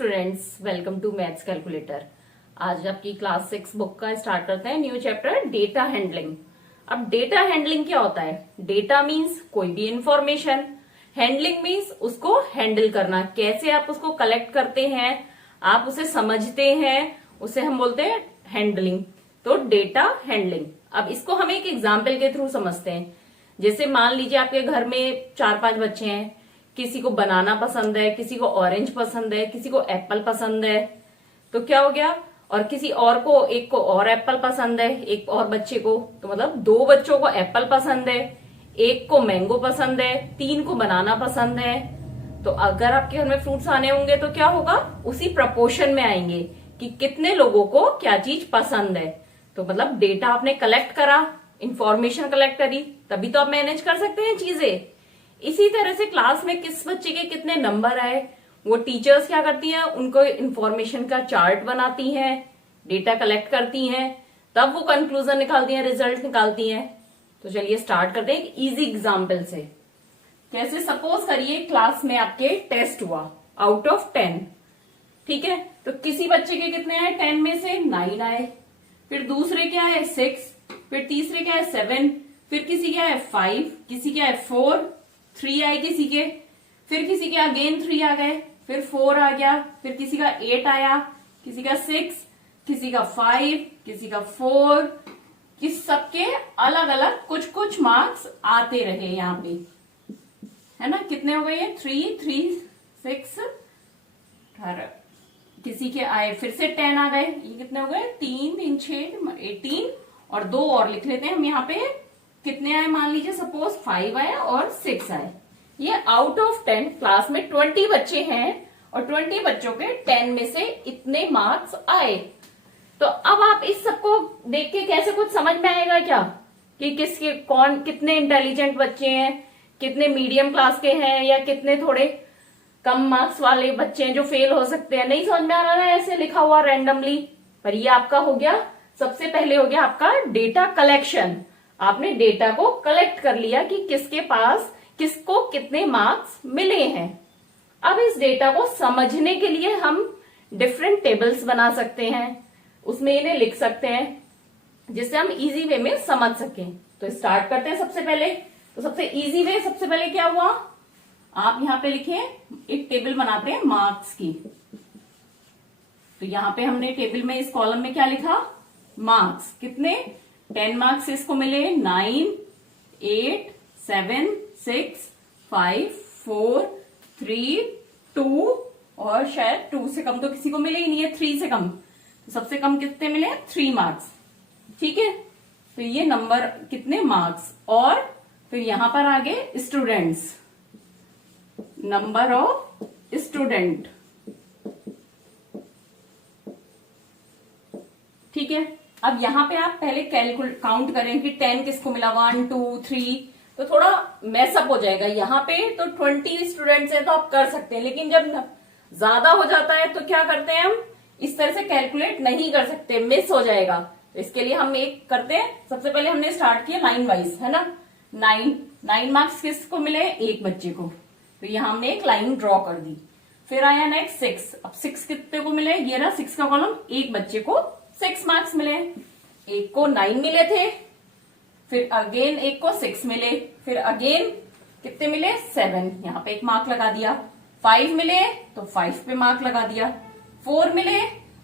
Students, welcome to maths calculator. आज आपकी class 6 बुक का स्टार्ट करते हैं न्यू चैप्टर डेटा हैंडलिंग। अब डेटा हैंडलिंग क्या होता है? डेटा मीन्स कोई भी इंफॉर्मेशन, हैंडलिंग मीन्स उसको हैंडल करना, कैसे आप उसको कलेक्ट करते हैं, आप उसे समझते हैं, उसे हम बोलते हैं हैंडलिंग। तो डेटा हैंडलिंग। अब इसको हम एक एग्जाम्पल के थ्रू समझते हैं। जैसे मान लीजिए आपके घर में 4-5 बच्चे हैं, किसी को बनाना पसंद है, किसी को ऑरेंज पसंद है, किसी को एप्पल पसंद है, तो क्या हो गया? और किसी और को, एक को और एप्पल पसंद है, एक और बच्चे को, तो मतलब 2 बच्चों को एप्पल पसंद है, एक को मैंगो पसंद है, 3 को बनाना पसंद है। तो अगर आपके घर में फ्रूट्स आने होंगे तो क्या होगा? उसी प्रपोर्शन में आएंगे कि कितने लोगों को क्या चीज पसंद है। तो मतलब डेटा आपने कलेक्ट करा, इंफॉर्मेशन कलेक्ट करी, तभी तो आप मैनेज कर सकते हैं चीजें। इसी तरह से क्लास में किस बच्चे के कितने नंबर आए, वो टीचर्स क्या करती हैं? उनको इंफॉर्मेशन का चार्ट बनाती हैं, डेटा कलेक्ट करती हैं, तब वो कंक्लूजन निकालती हैं, रिजल्ट निकालती हैं। तो चलिए स्टार्ट करते हैं एक इजी एग्जाम्पल से। कैसे? सपोज करिए क्लास में आपके टेस्ट हुआ आउट ऑफ 10, ठीक है? तो किसी बच्चे के कितने आए? 10 में से 9 आए, फिर दूसरे क्या है 6, फिर तीसरे क्या है 7, फिर किसी क्या है 5, किसी क्या है 4, 3 आए किसी के, फिर किसी के अगेन 3 आ गए, फिर 4 आ गया, फिर किसी का 8 आया, किसी का 6, किसी का 5, किसी का 4, किस सबके अलग अलग कुछ कुछ मार्क्स आते रहे यहाँ पे, है ना? कितने हो गए ये? 3, 3, 6, 18। किसी के आए फिर से 10 आ गए, ये कितने हो गए? 3, 3, 6, 18 और 2 और लिख लेते हैं हम यहाँ पे। कितने आए? मान लीजिए सपोज 5 आए और 6 आए। ये आउट ऑफ 10 क्लास में 20 बच्चे हैं और 20 बच्चों के 10 में से इतने मार्क्स आए। तो अब आप इस सबको देख के कैसे कुछ समझ में आएगा क्या कि किसके कौन कितने इंटेलिजेंट बच्चे हैं, कितने मीडियम क्लास के हैं, या कितने थोड़े कम मार्क्स वाले बच्चे हैं जो फेल हो सकते हैं? नहीं समझ में आ रहा है ऐसे लिखा हुआ रैंडमली। पर ये आपका हो गया, सबसे पहले हो गया आपका डेटा कलेक्शन। आपने डेटा को कलेक्ट कर लिया कि किसके पास किसको कितने मार्क्स मिले हैं। अब इस डेटा को समझने के लिए हम डिफरेंट टेबल्स बना सकते हैं, उसमें इन्हें लिख सकते हैं जिससे हम इजी वे में समझ सकें। तो स्टार्ट करते हैं सबसे पहले। तो सबसे इजी वे, सबसे पहले क्या हुआ? आप यहां पे लिखे एक टेबल बनाते हैं मार्क्स की। तो यहां पे हमने टेबल में इस कॉलम में क्या लिखा? मार्क्स। कितने? 10 मार्क्स इसको मिले, 9, 8, 7, 6, 5, 4, 3, 2 और शायद 2 से कम तो किसी को मिले ही नहीं है, 3 से कम। तो सबसे कम कितने मिले? 3 मार्क्स, ठीक है? तो ये नंबर कितने मार्क्स। और फिर यहां पर आगे स्टूडेंट्स, नंबर ऑफ स्टूडेंट, ठीक है? अब यहां पे आप पहले काउंट करें कि 10 किसको मिला, 1, 2, 3, तो थोड़ा मैसअप हो जाएगा। यहाँ पे तो 20 स्टूडेंट्स हैं तो आप कर सकते हैं, लेकिन जब ज्यादा हो जाता है तो क्या करते हैं हम? इस तरह से कैलकुलेट नहीं कर सकते, मिस हो जाएगा। तो इसके लिए हम एक करते हैं, सबसे पहले हमने स्टार्ट किया लाइन वाइज, है ना? 9 मार्क्स किसको मिले? एक बच्चे को, तो यहां हमने एक लाइन ड्रॉ कर दी। फिर आया नेक्स्ट 6। अब 6 कितने को मिले? ये रहा 6 का कॉलम, एक बच्चे को 6 मार्क्स मिले, एक को 9 मिले थे, फिर अगेन एक को 6 मिले, फिर अगेन कितने मिले? 7, यहाँ पे एक मार्क लगा दिया। 5 मिले तो 5 पे मार्क लगा दिया। 4 मिले,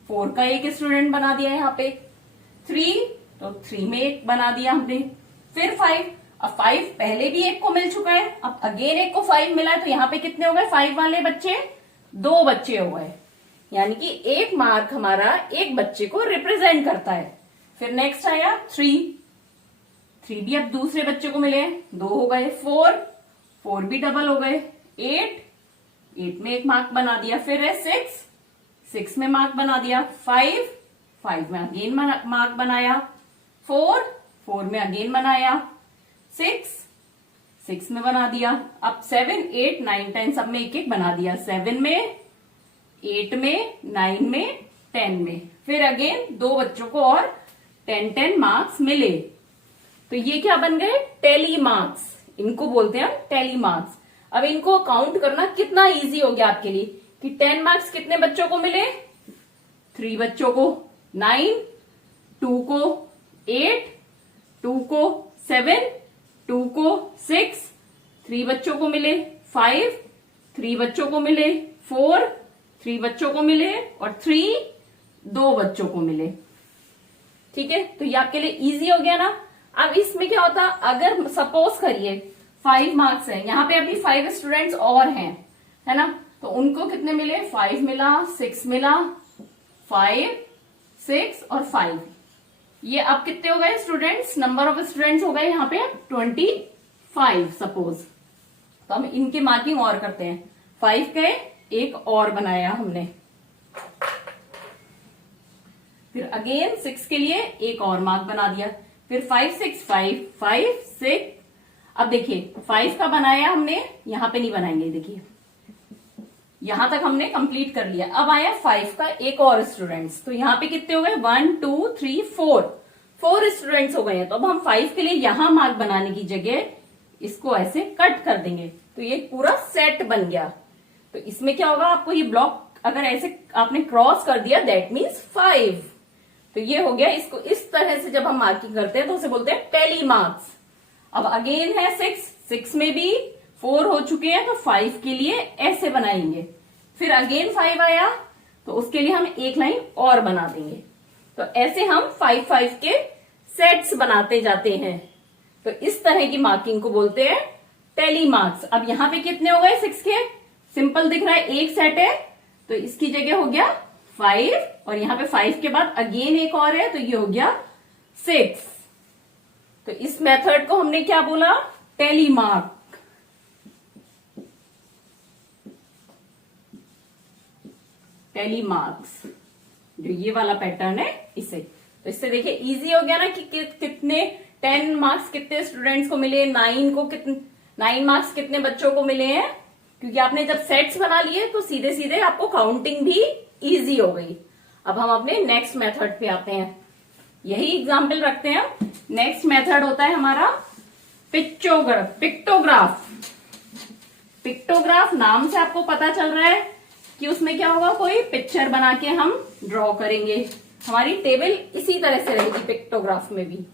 4 का एक स्टूडेंट बना दिया यहाँ पे। 3 तो 3 में एक बना दिया हमने। फिर 5, अब 5 पहले भी एक को मिल चुका है, अब अगेन एक को 5 मिला है, तो यहाँ पे कितने हो गए? 5 वाले बच्चे 2 बच्चे हो गए, यानी कि एक मार्क हमारा एक बच्चे को रिप्रेजेंट करता है। फिर नेक्स्ट आया 3 भी अब दूसरे बच्चे को मिले, 2 हो गए। 4 भी डबल हो गए। 8 में एक मार्क बना दिया। फिर है 6 में मार्क बना दिया। 5 में अगेन मार्क बनाया। 4 में अगेन बनाया। 6 में बना दिया। अब 7, 8, 9, 10 सब में एक एक बना दिया। 7 में, 8 में, 9 में, 10 में। फिर अगेन 2 बच्चों को और 10 मार्क्स मिले, तो ये क्या बन गए? Tally marks. इनको बोलते हैं हम टेली मार्क्स। अब इनको काउंट करना कितना इजी हो गया आपके लिए कि 10 मार्क्स कितने बच्चों को मिले, 3 बच्चों को, 9, 2 को 8, 2 को 7, 2 को 6, 3 बच्चों को मिले, 5, 3 बच्चों को मिले, 4, 3 बच्चों को मिले, और 3, 2 बच्चों को मिले। ठीक है, तो ये आपके लिए इजी हो गया ना। अब इसमें क्या होता, अगर सपोज करिए 5 मार्क्स है, यहाँ पे अभी 5 स्टूडेंट्स और हैं, है ना, तो उनको कितने मिले, 5 मिला, 6 मिला, 5, 6 और 5, ये अब कितने हो गए स्टूडेंट्स, नंबर ऑफ स्टूडेंट्स हो गए यहाँ पे 25 सपोज। तो हम इनके मार्किंग और करते हैं, 5 के एक और बनाया हमने, फिर अगेन 6 के लिए एक और मार्क बना दिया, फिर 5, 6, 5, 5, 6। अब देखिए 5 का बनाया हमने, यहां पे नहीं बनाएंगे, देखिए यहां तक हमने कंप्लीट कर लिया। अब आया 5 का एक और स्टूडेंट्स, तो यहाँ पे कितने हो गए, 1, 2, 3, 4 स्टूडेंट्स हो गए हैं। तो अब हम 5 के लिए यहां मार्क बनाने की जगह इसको ऐसे कट कर देंगे, तो ये पूरा सेट बन गया। तो इसमें क्या होगा, आपको ये ब्लॉक अगर ऐसे आपने क्रॉस कर दिया, दैट मीन्स 5। तो ये हो गया। इसको इस तरह से जब हम मार्किंग करते हैं तो उसे बोलते हैं टेली मार्क्स। अब अगेन है 6 में भी 4 हो चुके हैं, तो 5 के लिए ऐसे बनाएंगे। फिर अगेन 5 आया, तो उसके लिए हम एक लाइन और बना देंगे। तो ऐसे हम 5 के सेट्स बनाते जाते हैं। तो इस तरह की मार्किंग को बोलते हैं टेली मार्क्स। अब यहाँ पे कितने हो गए 6 के, सिंपल दिख रहा है, एक सेट है, तो इसकी जगह हो गया 5, और यहाँ पे 5 के बाद अगेन एक और है, तो ये हो गया 6। तो इस मेथड को हमने क्या बोला, टेली मार्क। टेली मार्क्स, जो ये वाला पैटर्न है इसे। तो इससे देखिए इजी हो गया ना कि कितने 10 मार्क्स कितने स्टूडेंट्स को मिले, 9 मार्क्स कितने बच्चों को मिले हैं, क्योंकि आपने जब सेट्स बना लिए तो सीधे सीधे आपको काउंटिंग भी इजी हो गई। अब हम अपने नेक्स्ट मेथड पे आते हैं, यही एग्जाम्पल रखते हैं। नेक्स्ट मेथड होता है हमारा पिक्टोग्राफ। पिक्टोग्राफ नाम से आपको पता चल रहा है कि उसमें क्या होगा, कोई पिक्चर बना के हम ड्रॉ करेंगे। हमारी टेबल इसी तरह से रहेगी पिक्टोग्राफ में भी।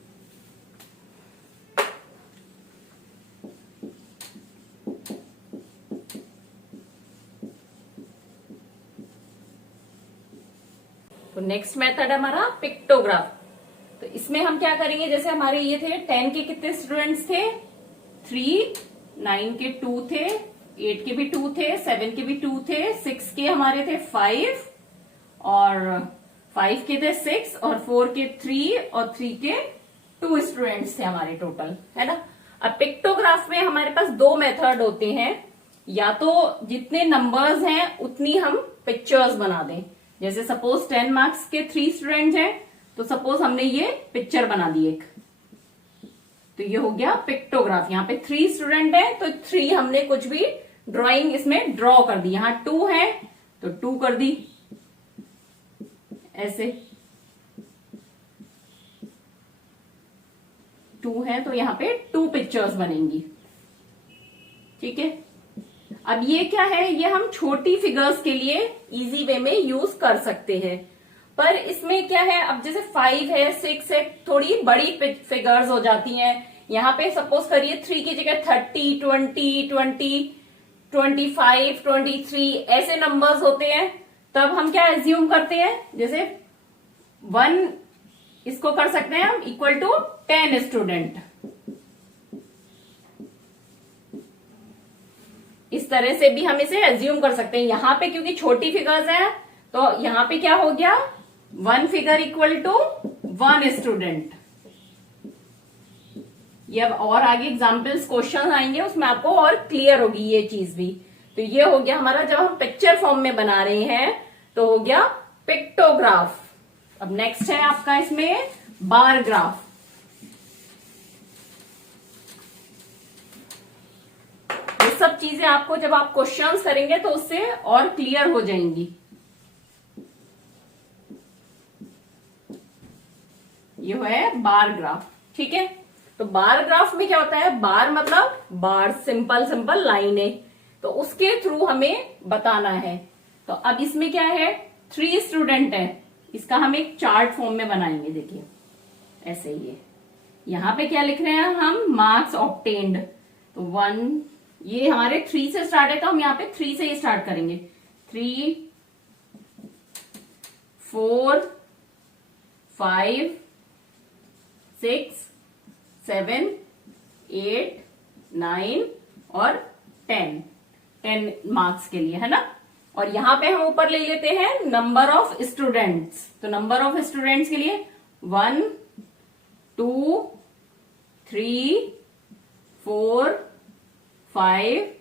तो नेक्स्ट मेथड है हमारा पिक्टोग्राफ। तो इसमें हम क्या करेंगे, जैसे हमारे ये थे 10 के कितने स्टूडेंट्स थे, 3, 9 के 2 थे, 8 के भी 2 थे, 7 के भी 2 थे, 6 के हमारे थे 5, और 5 के थे 6, और 4 के 3, और 3 के 2 स्टूडेंट्स थे हमारे टोटल, है ना। अब पिक्टोग्राफ में हमारे पास 2 मेथड होते हैं, या तो जितने नंबर्स हैं उतनी हम पिक्चर्स बना दें। जैसे सपोज 10 मार्क्स के 3 स्टूडेंट्स हैं, तो सपोज हमने ये पिक्चर बना दी एक, तो ये हो गया पिक्टोग्राफ। यहाँ पे 3 स्टूडेंट है, तो 3 हमने कुछ भी ड्राइंग इसमें ड्रॉ कर दी। यहाँ 2 है तो 2 कर दी ऐसे, 2 है तो यहाँ पे 2 पिक्चर्स बनेंगी। ठीक है, अब ये क्या है, ये हम छोटी फिगर्स के लिए इजी वे में यूज कर सकते हैं। पर इसमें क्या है, अब जैसे 5 है, 6 है, थोड़ी बड़ी फिगर्स हो जाती हैं। यहाँ पे सपोज करिए 3 की जगह 30, 20, 25, 23 ऐसे नंबर्स होते हैं। तब हम क्या एज्यूम करते हैं, जैसे 1 इसको कर सकते हैं हम इक्वल टू 10 स्टूडेंट। इस तरह से भी हम इसे एज्यूम कर सकते हैं। यहाँ पे क्योंकि छोटी फिगर्स हैं, तो यहाँ पे क्या हो गया, 1 फिगर इक्वल टू 1 स्टूडेंट। ये अब और आगे एग्जाम्पल्स क्वेश्चन आएंगे, उसमें आपको और क्लियर होगी ये चीज भी। तो ये हो गया हमारा, जब हम पिक्चर फॉर्म में बना रहे हैं तो हो गया पिक्टोग्राफ। अब नेक्स्ट है आपका इसमें बार ग्राफ। ये सब चीजें आपको जब आप क्वेश्चंस करेंगे तो उससे और क्लियर हो जाएंगी। ये है बार ग्राफ। ठीक है, तो बार ग्राफ में क्या होता है, बार मतलब बार, सिंपल सिंपल लाइन है, तो उसके थ्रू हमें बताना है। तो अब इसमें क्या है, 3 स्टूडेंट है, इसका हम एक चार्ट फॉर्म में बनाएंगे। देखिए ऐसे ही है, यहाँ पे क्या लिख रहे हैं हम, मार्क्स ऑब्टेन्ड। तो 1, ये हमारे 3 से स्टार्ट है, तो हम यहाँ पे 3 से ही स्टार्ट करेंगे। 3, 4, 5, 6, 7, 8, 9 और 10 मार्क्स के लिए, है ना। और यहां पे हम ऊपर ले लेते हैं नंबर ऑफ स्टूडेंट्स। तो नंबर ऑफ स्टूडेंट्स के लिए 1, 2, 3, 4, 5,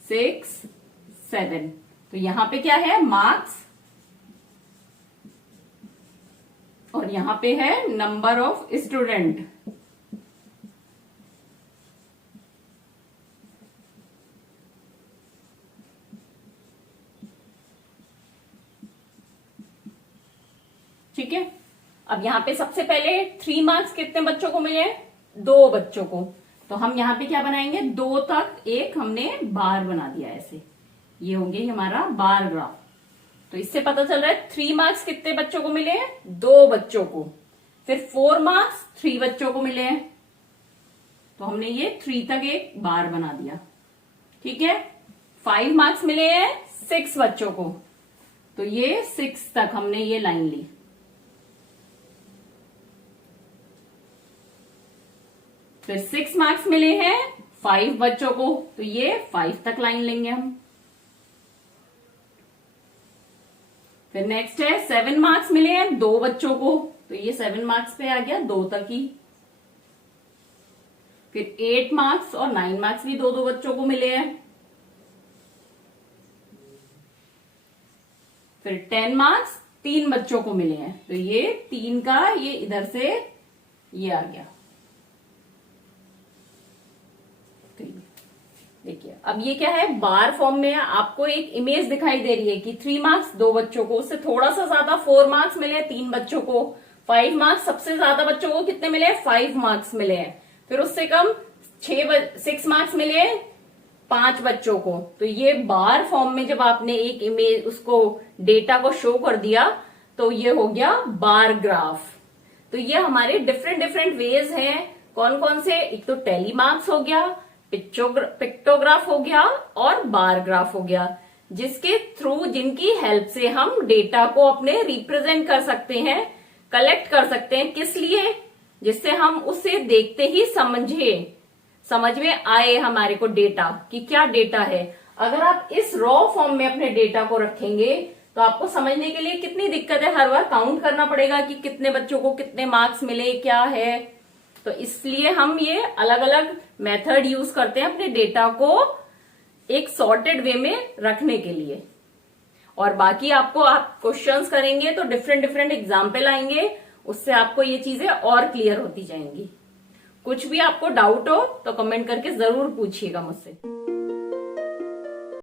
6, 7। तो यहां पे क्या है, मार्क्स, और यहां पे है नंबर ऑफ स्टूडेंट। ठीक है। अब यहाँ पे सबसे पहले 3 मार्क्स कितने बच्चों को मिले, 2 बच्चों को। तो हम यहाँ पे क्या बनाएंगे, 2 तक एक हमने बार बना दिया ऐसे, ये होंगे हमारा बार ग्राफ। तो इससे पता चल रहा है 3 मार्क्स कितने बच्चों को मिले हैं, 2 बच्चों को। फिर 4 मार्क्स 3 बच्चों को मिले हैं, तो हमने ये 3 तक एक बार बना दिया। ठीक है। 5 मार्क्स मिले हैं 6 बच्चों को, तो ये 6 तक हमने ये लाइन ली। फिर 6 मार्क्स मिले हैं 5 बच्चों को, तो ये 5 तक लाइन लेंगे हम। फिर नेक्स्ट है 7 मार्क्स मिले हैं 2 बच्चों को, तो ये 7 मार्क्स पे आ गया 2 तक ही। फिर 8 मार्क्स और 9 मार्क्स भी 2-2 बच्चों को मिले हैं। फिर 10 मार्क्स 3 बच्चों को मिले हैं, तो ये 3 का ये इधर से ये आ गया। देखिए अब ये क्या है, बार फॉर्म में आपको एक इमेज दिखाई दे रही है कि 3 मार्क्स 2 बच्चों को, उससे थोड़ा सा ज्यादा 4 मार्क्स मिले 3 बच्चों को। 5 मार्क्स सबसे ज्यादा बच्चों को कितने मिले, 5 मार्क्स मिले हैं। फिर उससे कम 6 मार्क्स मिले 5 बच्चों को। तो ये बार फॉर्म में जब आपने एक इमेज उसको डेटा को शो कर दिया, तो ये हो गया बार ग्राफ। तो ये हमारे डिफरेंट डिफरेंट वेज हैं। कौन कौन से, एक तो टेली मार्क्स हो गया, पिक्टोग्राफ हो गया और बार ग्राफ हो गया, जिसके थ्रू, जिनकी हेल्प से हम डेटा को अपने रिप्रेजेंट कर सकते हैं, कलेक्ट कर सकते हैं। किस लिए, जिससे हम उसे देखते ही समझ में आए हमारे को डेटा कि क्या डेटा है। अगर आप इस रॉ फॉर्म में अपने डेटा को रखेंगे तो आपको समझने के लिए कितनी दिक्कत है, हर बार काउंट करना पड़ेगा कि कितने बच्चों को कितने मार्क्स मिले, क्या है। तो इसलिए हम ये अलग अलग मेथड यूज करते हैं अपने डेटा को एक सॉर्टेड वे में रखने के लिए। और बाकी आपको, आप क्वेश्चंस करेंगे तो डिफरेंट डिफरेंट एग्जाम्पल आएंगे, उससे आपको ये चीजें और क्लियर होती जाएंगी। कुछ भी आपको डाउट हो तो कमेंट करके जरूर पूछिएगा मुझसे।